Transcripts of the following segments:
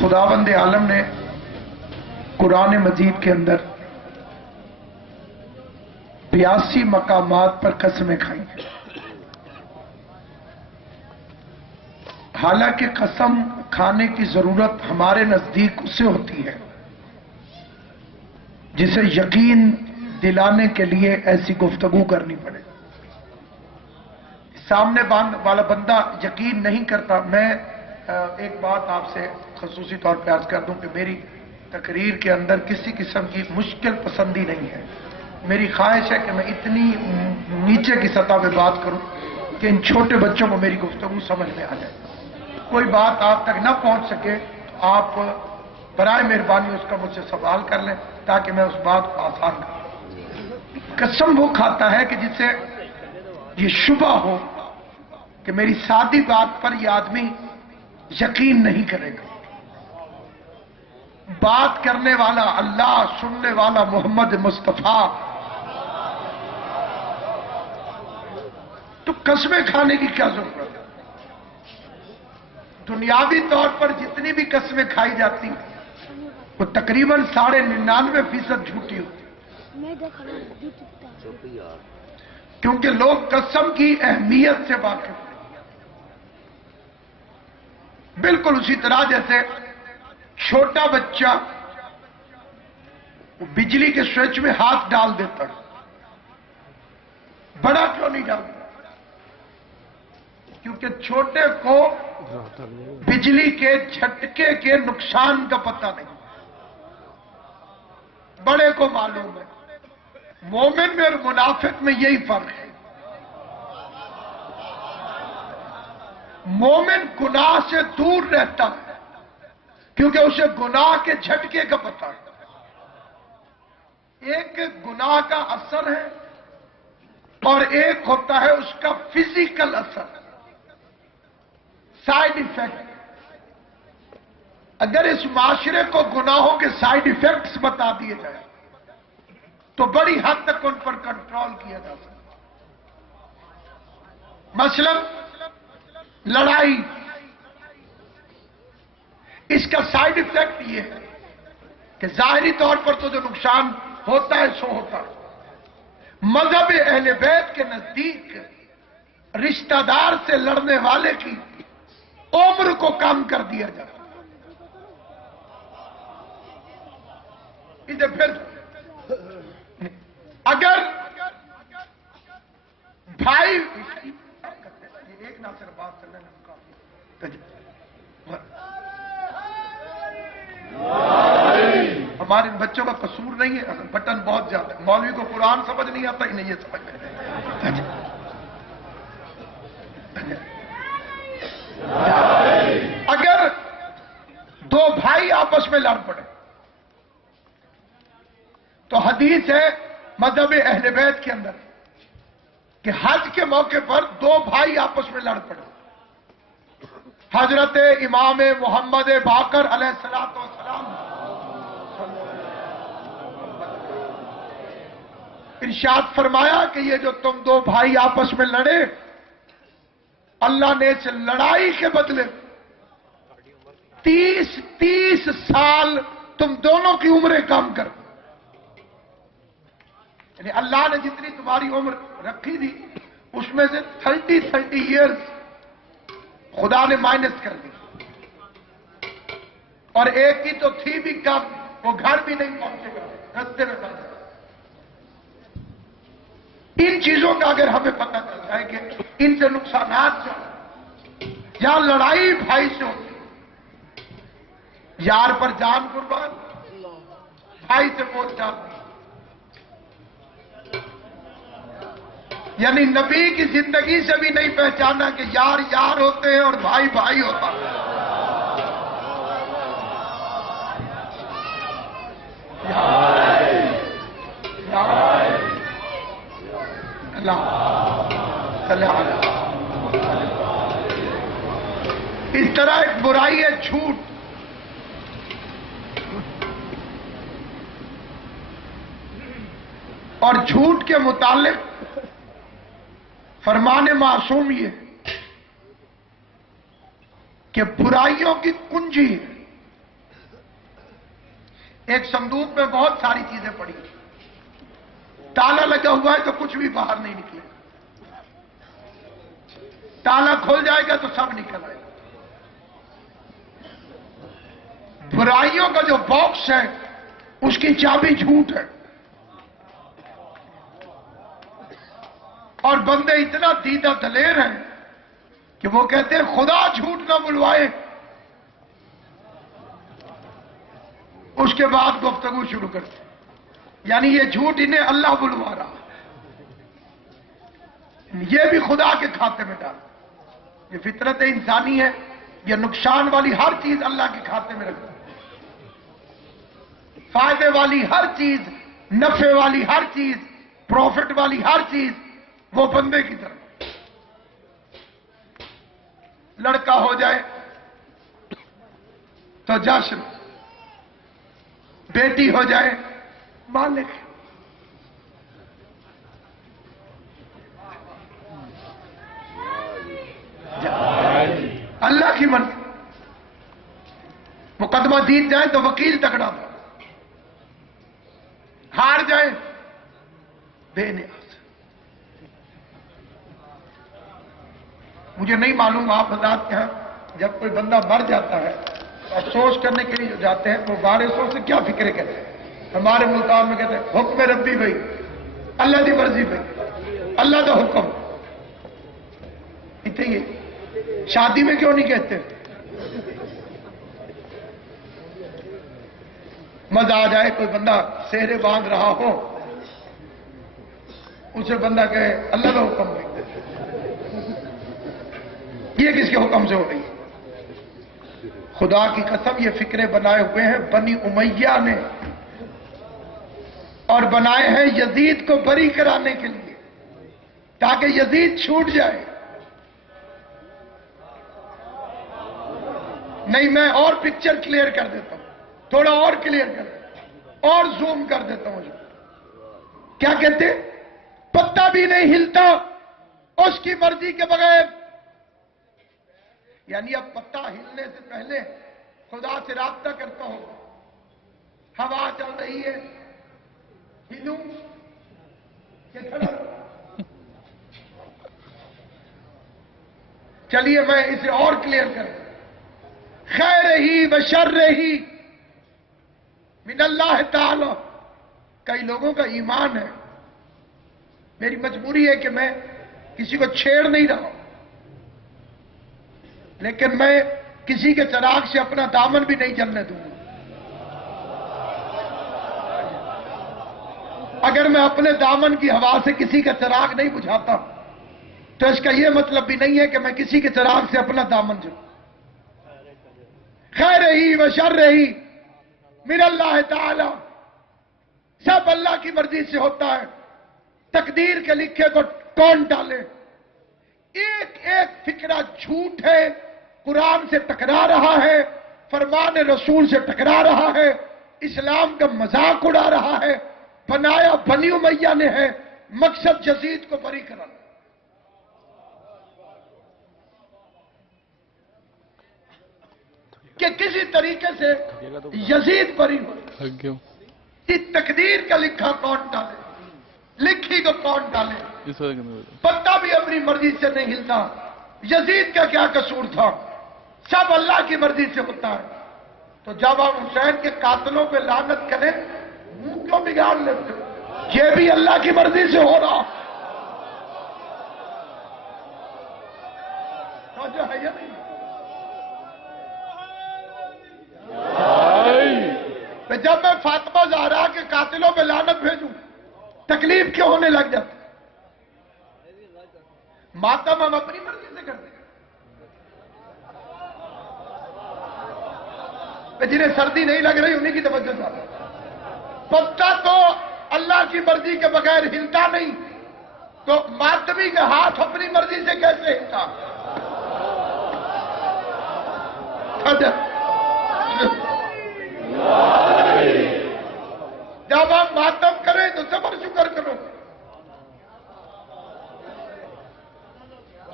خداوند عالم نے قرآن مجید کے اندر 82 مقامات پر قسمیں کھائی ہیں۔ حالانکہ قسم کھانے کی ضرورت ہمارے نزدیک اسے ہوتی ہے جسے یقین دلانے کے لیے ایسی گفتگو کرنی پڑے۔ سامنے والا بندہ یقین نہیں کرتا۔ میں ایک بات آپ سے خصوصی طور پہ عرض کر دوں کہ میری تقریر کے اندر کسی قسم کی مشکل پسندی نہیں ہے۔ میری خواہش ہے کہ میں اتنی نیچے کی سطح پہ بات کروں کہ ان چھوٹے بچوں کو میری گفتگو سمجھ میں آ جائے۔ کوئی بات آپ تک نہ پہنچ سکے تو آپ برائے مہربانی اس کا مجھ سے سوال کر لیں تاکہ میں اس بات کو آسان کروں۔ قسم وہ کھاتا ہے کہ جسے یہ شبہ ہو کہ میری سادی بات پر یہ آدمی یقین نہیں کرے گا۔ بات کرنے والا اللہ، سننے والا محمد مصطفیٰ، تو قسمیں کھانے کی کیا ضرورت ہے؟ دنیاوی طور پر جتنی بھی قسمیں کھائی جاتی وہ تقریباً 99.5% جھوٹی ہوتی، کیونکہ لوگ قسم کی اہمیت سے واقف ہیں۔ بالکل اسی طرح جیسے چھوٹا بچہ وہ بجلی کے سوئچ میں ہاتھ ڈال دیتا ہے، بڑا کیوں نہیں ڈالتا؟ کیونکہ چھوٹے کو بجلی کے جھٹکے کے نقصان کا پتہ نہیں، بڑے کو معلوم ہے۔ مومن میں اور منافق میں یہی فرق ہے۔ مومن گناہ سے دور رہتا ہے کیونکہ اسے گناہ کے جھٹکے کا پتہ ہے۔ ایک گناہ کا اثر ہے اور ایک ہوتا ہے اس کا فزیکل اثر، سائیڈ ایفیکٹ۔ اگر اس معاشرے کو گناہوں کے سائیڈ ایفیکٹس بتا دیے جائیں تو بڑی حد تک ان پر کنٹرول کیا جا سکتا۔ مثلا لڑائی، اس کا سائیڈ ایفیکٹ یہ ہے کہ ظاہری طور پر تو جو نقصان ہوتا ہے سو ہوتا ہے۔ مذہب اہل بیت کے نزدیک رشتہ دار سے لڑنے والے کی عمر کو کم کر دیا جاتا ہے۔ اسے پھر اگر بھائی ایک نہ صرف بات کرنے میں ہمارے بچوں کا قصور نہیں ہے، بٹن بہت زیادہ ہے۔ مولوی کو قرآن سمجھ نہیں آتا، انہیں یہ سمجھ میں نہیں۔ اگر دو بھائی آپس میں لڑ پڑے تو حدیث ہے مذہب اہل بیت کے اندر کہ حج کے موقع پر دو بھائی آپس میں لڑ پڑے، حضرت امام محمد باقر علیہ السلام ارشاد فرمایا کہ یہ جو تم دو بھائی آپس میں لڑے، اللہ نے اس لڑائی کے بدلے 30 سال تم دونوں کی عمریں کم کر، یعنی اللہ نے جتنی تمہاری عمر رکھی تھی اس میں سے 30 ایئرز خدا نے مائنس کر دی، اور ایک کی تو تھی بھی کم، وہ گھر بھی نہیں پہنچے گا، رستے میں پہنچے گا۔ ان چیزوں کا اگر ہمیں پتہ چلتا ہے کہ ان سے نقصانات سے یا لڑائی بھائی سے ہوتی، یار پر جان قربان، بھائی سے پوچھ جاتی، یعنی نبی کی زندگی سے بھی نہیں پہچانا کہ یار یار ہوتے ہیں اور بھائی بھائی ہوتا ہے۔ اس طرح ایک برائی ہے جھوٹ۔ اور جھوٹ کے متعلق فرمان معصوم یہ کہ برائیوں کی کنجی ایک صندوق میں بہت ساری چیزیں پڑی، تالا لگا ہوا ہے تو کچھ بھی باہر نہیں نکلے، تالا کھل جائے گا تو سب نکل آئے گا۔ برائیوں کا جو باکس ہے اس کی چابی جھوٹ ہے، اور بندے اتنا دیدہ دلیر ہیں کہ وہ کہتے ہیں خدا جھوٹ نہ بلوائے، اس کے بعد گفتگو شروع کرتے، یعنی یہ جھوٹ انہیں اللہ بلوا رہا، یہ بھی خدا کے کھاتے میں ڈال۔ یہ فطرت انسانی ہے، یہ نقصان والی ہر چیز اللہ کے کھاتے میں رکھتا ہے، فائدے والی ہر چیز، نفع والی ہر چیز، پروفٹ والی ہر چیز وہ بندے کی طرف۔ لڑکا ہو جائے تو جشن، بیٹی ہو جائے مالک، اللہ کی من، مقدمہ جیت جائے تو وکیل تکڑا تھا، ہار جائے بے نیاز۔ مجھے نہیں معلوم آپ حضرات کے ہاں جب کوئی بندہ مر جاتا ہے افسوس کرنے کے لیے جو جاتے ہیں وہ وارثوں سے کیا فکرے کہتے ہیں؟ ہمارے ملتان میں کہتے ہیں حکم ربی بھائی، اللہ دی مرضی بھائی، اللہ دا حکم۔ اتنے یہ شادی میں کیوں نہیں کہتے؟ مزہ آ جائے، کوئی بندہ سہرے باندھ رہا ہو، اسے بندہ کہے اللہ کا حکم لکھ دے، یہ کس کے حکم سے ہو رہی؟ خدا کی قسم یہ فکرے بنائے ہوئے ہیں بنی امیہ نے، اور بنائے ہیں یزید کو بری کرانے کے لیے تاکہ یزید چھوٹ جائے۔ نہیں، میں اور پکچر کلیئر کر دیتا ہوں، تھوڑا اور کلیئر کر دیتا ہوں، اور زوم کر دیتا ہوں۔ کیا کہتے؟ پتا بھی نہیں ہلتا اس کی مرضی کے بغیر، یعنی اب پتا ہلنے سے پہلے خدا سے رابطہ کرتا ہوں، ہوا چل رہی ہے ہلوں کہ کھڑا رہوں؟ چلیے میں اسے اور کلیئر کروں، خیر ہی و شر ہی من اللہ تعالی۔ کئی لوگوں کا ایمان ہے، میری مجبوری ہے کہ میں کسی کو چھیڑ نہیں رہا ہوں، لیکن میں کسی کے چراغ سے اپنا دامن بھی نہیں جلنے دوں گا۔ اگر میں اپنے دامن کی ہوا سے کسی کا چراغ نہیں بجھاتا تو اس کا یہ مطلب بھی نہیں ہے کہ میں کسی کے چراغ سے اپنا دامن جلوں۔ خیر ہی و شر ہی من اللہ تعالی، سب اللہ کی مرضی سے ہوتا ہے، تقدیر کے لکھے کو کون ڈالے؟ ایک ایک فکرہ جھوٹ ہے، قرآن سے ٹکرا رہا ہے، فرمان رسول سے ٹکرا رہا ہے، اسلام کا مذاق اڑا رہا ہے، بنایا بنی امیہ نے ہے، مقصد یزید کو بری کرانا۔ کہ کسی طریقے سے یزید بری ہو، اس تقدیر کا لکھا کون ڈالے، لکھی کو کون ڈالے؟ پتا بھی اپنی مرضی سے نہیں ہلتا، یزید کا کیا قصور تھا؟ سب اللہ کی مرضی سے ہوتا ہے۔ تو جب آپ حسین کے قاتلوں پہ لعنت کریں، منہ کیوں بگاڑ لیتے؟ یہ بھی اللہ کی مرضی سے ہو رہا جو ہے یا نہیں؟ جب میں فاطمہ زہرا کے قاتلوں پہ لعنت بھیجوں تکلیف کیوں ہونے لگ جاتی؟ ماتم ہم اپنی مرضی سے کرتے ہیں، جنہیں سردی نہیں لگ رہی انہیں کی توجہ چاہتا۔ پتا تو اللہ کی مرضی کے بغیر ہلتا نہیں، تو ماتمی کے ہاتھ اپنی مرضی سے کیسے ہلتا؟ جب آپ ماتم کریں تو صبر شکر کرو،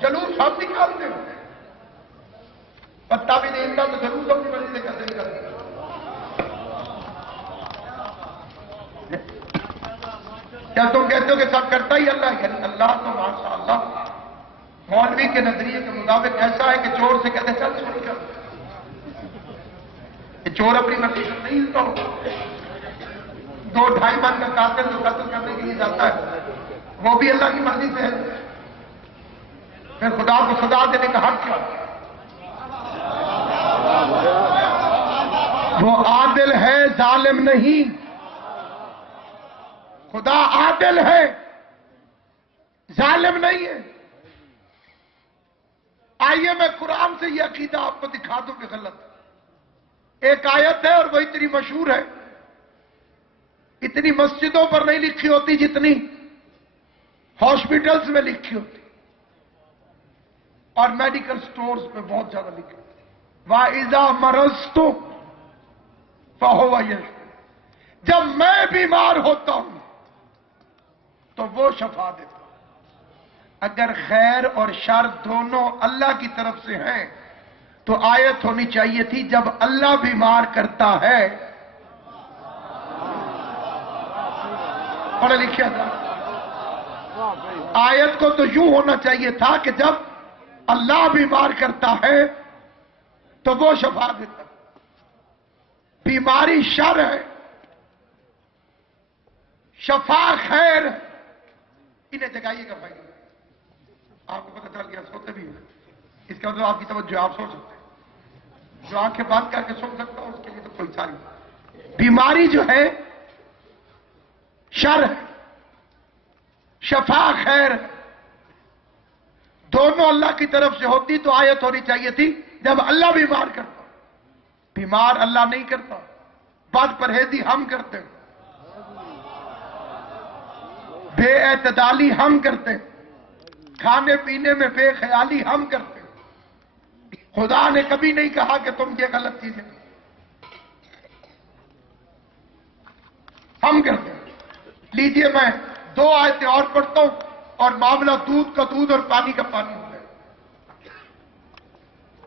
جلوس ہم نکالتے ہیں، پتا بھی نہیں ہلتا تو جلوس اپنی مرضی سے کیسے نکالتے ہیں؟ کہتے ہو کہ سب کرتا ہی اللہ، یعنی اللہ تو ماشاء اللہ مولوی کے نظریے کے مطابق ایسا ہے کہ چور سے کہتے چل چوری کر، کہ چور اپنی مرضی سے نہیں تو 2-2.5 من کا قاتل جو قتل کرنے کے لیے جاتا ہے وہ بھی اللہ کی مرضی سے ہے، پھر خدا کو سزا دینے کا حق کیا؟ وہ عادل ہے، ظالم نہیں، خدا عادل ہے، ظالم نہیں ہے۔ آئیے میں قرآن سے یہ عقیدہ آپ کو دکھا دوں کہ غلط ہے۔ ایک آیت ہے اور وہ اتنی مشہور ہے، اتنی مسجدوں پر نہیں لکھی ہوتی جتنی ہاسپٹلز میں لکھی ہوتی اور میڈیکل سٹورز پہ بہت زیادہ لکھی ہوتی۔ وَإِذَا مَرَضْتُ فَهُوَ يَشْفِي، جب میں بیمار ہوتا ہوں تو وہ شفا دیتا۔ اگر خیر اور شر دونوں اللہ کی طرف سے ہیں تو آیت ہونی چاہیے تھی جب اللہ بیمار کرتا ہے، پڑھے لکھے تھا، آیت کو تو یوں ہونا چاہیے تھا کہ جب اللہ بیمار کرتا ہے تو وہ شفا دیتا۔ بیماری شر ہے، شفا خیر ہے۔ انہیں جگائیے گا بھائی، آپ کو پتہ چل گیا سوتے بھی ہیں، اس کا مطلب آپ کی توجہ آپ سو سکتے ہیں، جو آنکھیں بند کر کے سو سکتا ہوں اس کے لیے تو کوئی چاری نہیں۔ بیماری جو ہے شر ہے، شفا خیر ہے، دونوں اللہ کی طرف سے ہوتی تو آیت ہونی چاہیے تھی جب اللہ بیمار کرتا۔ بیمار اللہ نہیں کرتا، بد پرہیزی ہم کرتے، بے اعتدالی ہم کرتے، کھانے پینے میں بے خیالی ہم کرتے۔ خدا نے کبھی نہیں کہا کہ تم یہ غلط چیزیں ہم کرتے ہیں۔ لیجئے میں 2 آیتیں اور پڑھتا ہوں اور معاملہ دودھ کا دودھ اور پانی کا پانی ہو جائے۔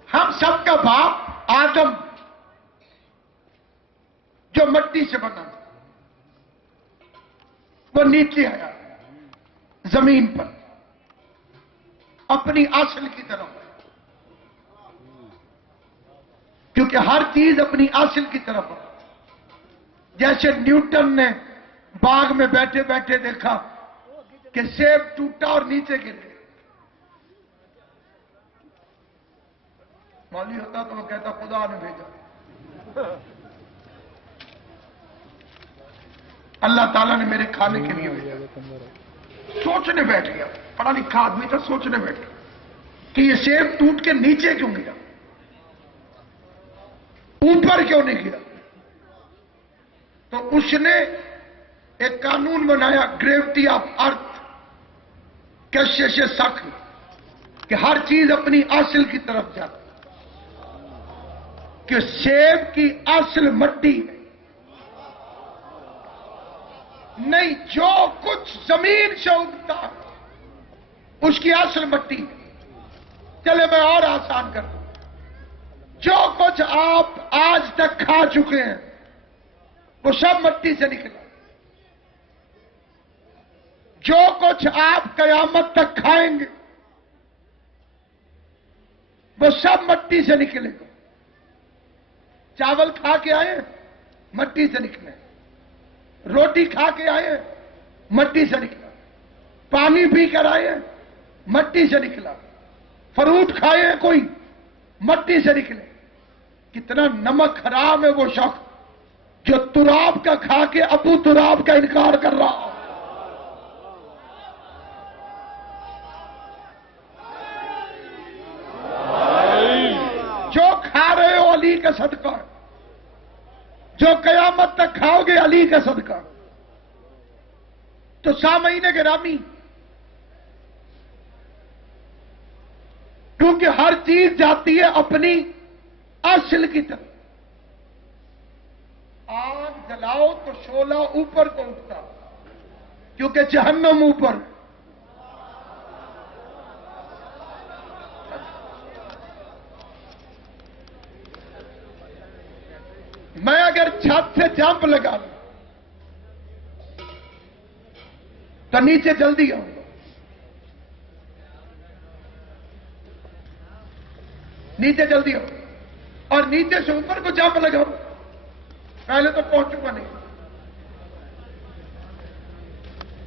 ہم سب کا باپ آدم جو مٹی سے بنا تھا، وہ نیچے آیا زمین پر اپنی اصل کی طرف، کیونکہ ہر چیز اپنی اصل کی طرف ہے۔ جیسے نیوٹن نے باغ میں بیٹھے بیٹھے دیکھا کہ سیب ٹوٹا اور نیچے گر گیا، مولوی ہوتا تو وہ کہتا خدا نے بھیجا، اللہ تعالیٰ نے میرے کھانے کے لیے بھیجا۔ سوچنے بیٹھ گیا، پڑھا لکھا آدمی تھا، سوچنے بیٹھ گیا کہ یہ سیب ٹوٹ کے نیچے کیوں گیا، اوپر کیوں نہیں گیا؟ تو اس نے ایک قانون بنایا، گریوٹی آف ارتھ، کشش سخت، کہ ہر چیز اپنی اصل کی طرف جاتی، کہ سیب کی اصل مٹی نہیں، جو کچھ زمین سے اگتا اس کی اصل مٹی۔ چلے میں اور آسان کر دوں، جو کچھ آپ آج تک کھا چکے ہیں وہ سب مٹی سے نکلا، جو کچھ آپ قیامت تک کھائیں گے وہ سب مٹی سے نکلے گا۔ چاول کھا کے آئے مٹی سے نکلے، روٹی کھا کے آئے مٹی سے نکلا، پانی پی کر آئے مٹی سے نکلا، فروٹ کھائے کوئی مٹی سے نکلے۔ کتنا نمک حرام ہے وہ شخص جو تراب کا کھا کے ابو تراب کا انکار کر رہا ہو۔ جو کھا رہے ہو علی کا صدقہ، جو قیامت تک کھاؤ گے علی کا صدقہ۔ تو سامعین گرامی، کیونکہ ہر چیز جاتی ہے اپنی اصل کی طرف۔ آگ جلاؤ تو شعلہ اوپر کو اٹھتا، کیونکہ جہنم اوپر۔ میں اگر چھت سے جمپ لگا لوں تو نیچے جلدی آؤں گا، نیچے جلدی آؤں اور نیچے سے اوپر کو جاپ لگاؤں، پہلے تو پہنچ چکا نہیں۔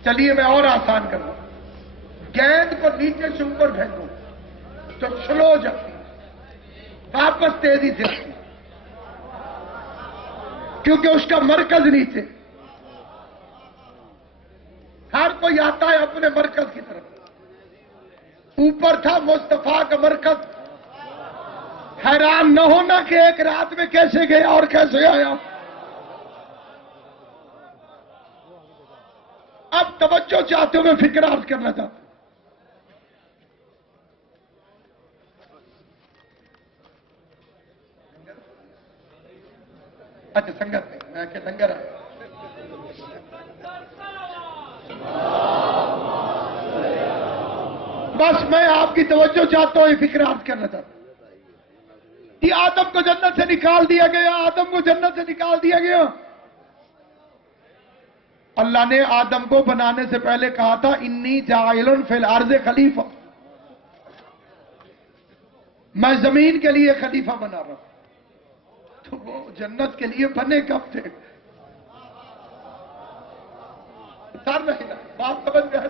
چلیے میں اور آسان کروں، گیند کو نیچے سے اوپر پھینکوں تو سلو جاتی، واپس تیزی سے آتی، کیونکہ اس کا مرکز نیچے۔ ہر کوئی آتا ہے اپنے مرکز کی طرف، اوپر تھا مصطفیٰ کا مرکز۔ حیران نہ ہونا کہ ایک رات میں کیسے گیا اور کیسے آیا۔ اب توجہ چاہتے ہوئے فکر عرض کرنا چاہتا ہوں۔ اچھا سنگت ہے، میں کہ لنگر آیا۔ بس میں آپ کی توجہ چاہتا ہوں، یہ فکر عرض کرنا چاہتا ہوں کہ آدم کو جنت سے نکال دیا گیا، آدم کو جنت سے نکال دیا گیا۔ اللہ نے آدم کو بنانے سے پہلے کہا تھا انی جاعل فی الارض خلیفہ، میں زمین کے لیے خلیفہ بنا رہا ہوں۔ تو وہ جنت کے لیے بنے کب تھے؟ بات سمجھ میں ہے؟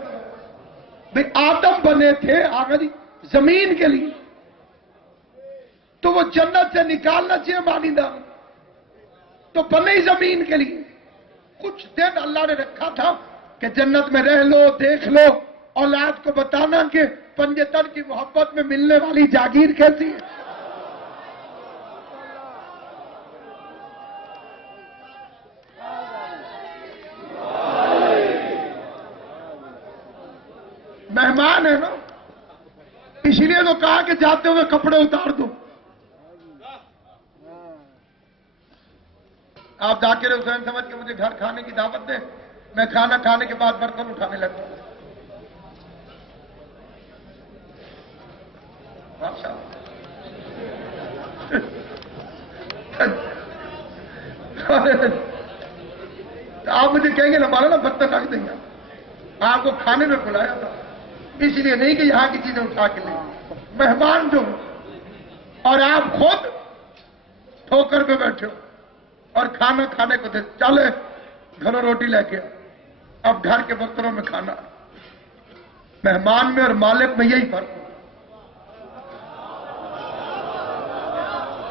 بھئی آدم بنے تھے آگے زمین کے لیے، تو وہ جنت سے نکالنا چاہیے مانیدہ، تو بنے ہی زمین کے لیے۔ کچھ دن اللہ نے رکھا تھا کہ جنت میں رہ لو، دیکھ لو، اولاد کو بتانا کہ پنجتن کی محبت میں ملنے والی جاگیر کیسی ہے۔ مہمان ہے نا، اسی لیے تو کہا کہ جاتے ہوئے کپڑے اتار دو۔ آپ ذاکر حسین سمجھ کے مجھے گھر کھانے کی دعوت دیں، میں کھانا کھانے کے بعد برتن اٹھانے لگتا ہوں۔ آپ مجھے کہیں گے نا مولانا برتن رکھ دیں گے، آپ کو کھانے میں بلایا تھا، اس لیے نہیں کہ یہاں کی چیزیں اٹھا کے لیں، مہمان جو اور آپ خود ٹھوکر پہ بیٹھے ہو اور کھانا کھانے کو دے، چلے گھروں روٹی لے کے، اب گھر کے برتنوں میں کھانا۔ مہمان میں اور مالک میں یہی فرق ہے۔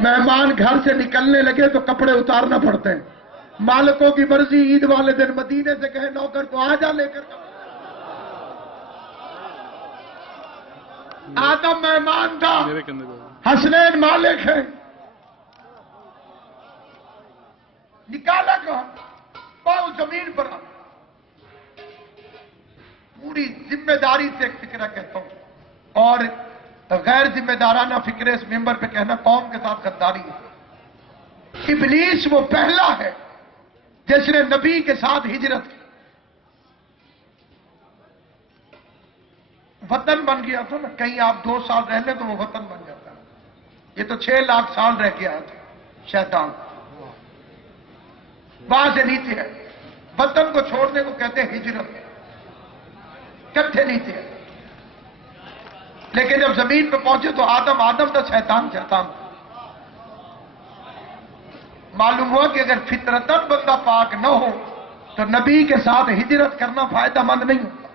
مہمان گھر سے نکلنے لگے تو کپڑے اتارنا پڑتے ہیں، مالکوں کی مرضی عید والے دن مدینے سے کہے نوکر کو آ جا لے کر۔ آدم مہمان تھا، حسنین مالک ہے، نکالا کہاں؟ پاؤں زمین پر۔ پوری ذمہ داری سے ایک فکرہ کہتا ہوں، اور غیر ذمہ دارانہ فکرے اس ممبر پہ کہنا قوم کے ساتھ غداری ہے۔ ابلیس وہ پہلا ہے جس نے نبی کے ساتھ ہجرت کی، وطن بن گیا تھا نا، کہیں آپ 2 سال رہ لیں تو وہ وطن بن جاتا ہے۔ یہ تو 6 لاکھ سال رہ کے آیا تھا شیطان، وہاں سے نیچے ہے۔ وطن کو چھوڑنے کو کہتے ہیں ہجرت، کٹھے نیچے ہے۔ لیکن جب زمین پہ پہنچے تو آدم تھا، شیطان تھا۔ معلوم ہوا کہ اگر فطرتاً بندہ پاک نہ ہو تو نبی کے ساتھ ہجرت کرنا فائدہ مند نہیں ہوتا۔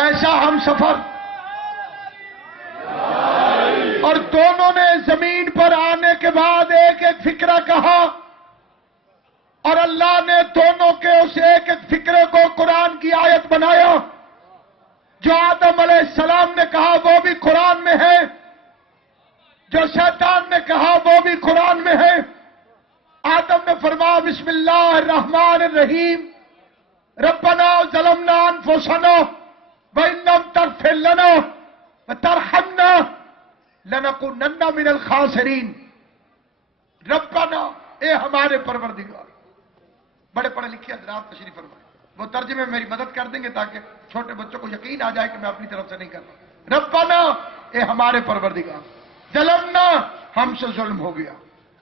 ایسا ہم سفر، اور دونوں نے زمین پر آنے کے بعد ایک ایک فکرہ کہا، اور اللہ نے دونوں کے اس ایک ایک فکرے کو قرآن کی آیت بنایا۔ جو آدم علیہ السلام نے کہا وہ بھی قرآن میں ہے، جو شیطان نے کہا وہ بھی قرآن میں ہے۔ آدم نے فرمایا بسم اللہ الرحمن الرحیم، ربنا ظلمنا انفسنا وَإِن لَّمْ تَغْفِرْ لَنَا وَتَرْحَمْنَا لَنَكُونَنَّ مِنَ الْخَاسِرِينَ۔ ربنا، اے ہمارے پروردگار۔ بڑے پڑھے لکھے حضرات تشریف فرمائیں، وہ ترجمے میں میری مدد کر دیں گے تاکہ چھوٹے بچوں کو یقین آ جائے کہ میں اپنی طرف سے نہیں کر رہا۔ ربنا، اے ہمارے پروردگار، ظلمنا، ہم سے ظلم ہو گیا،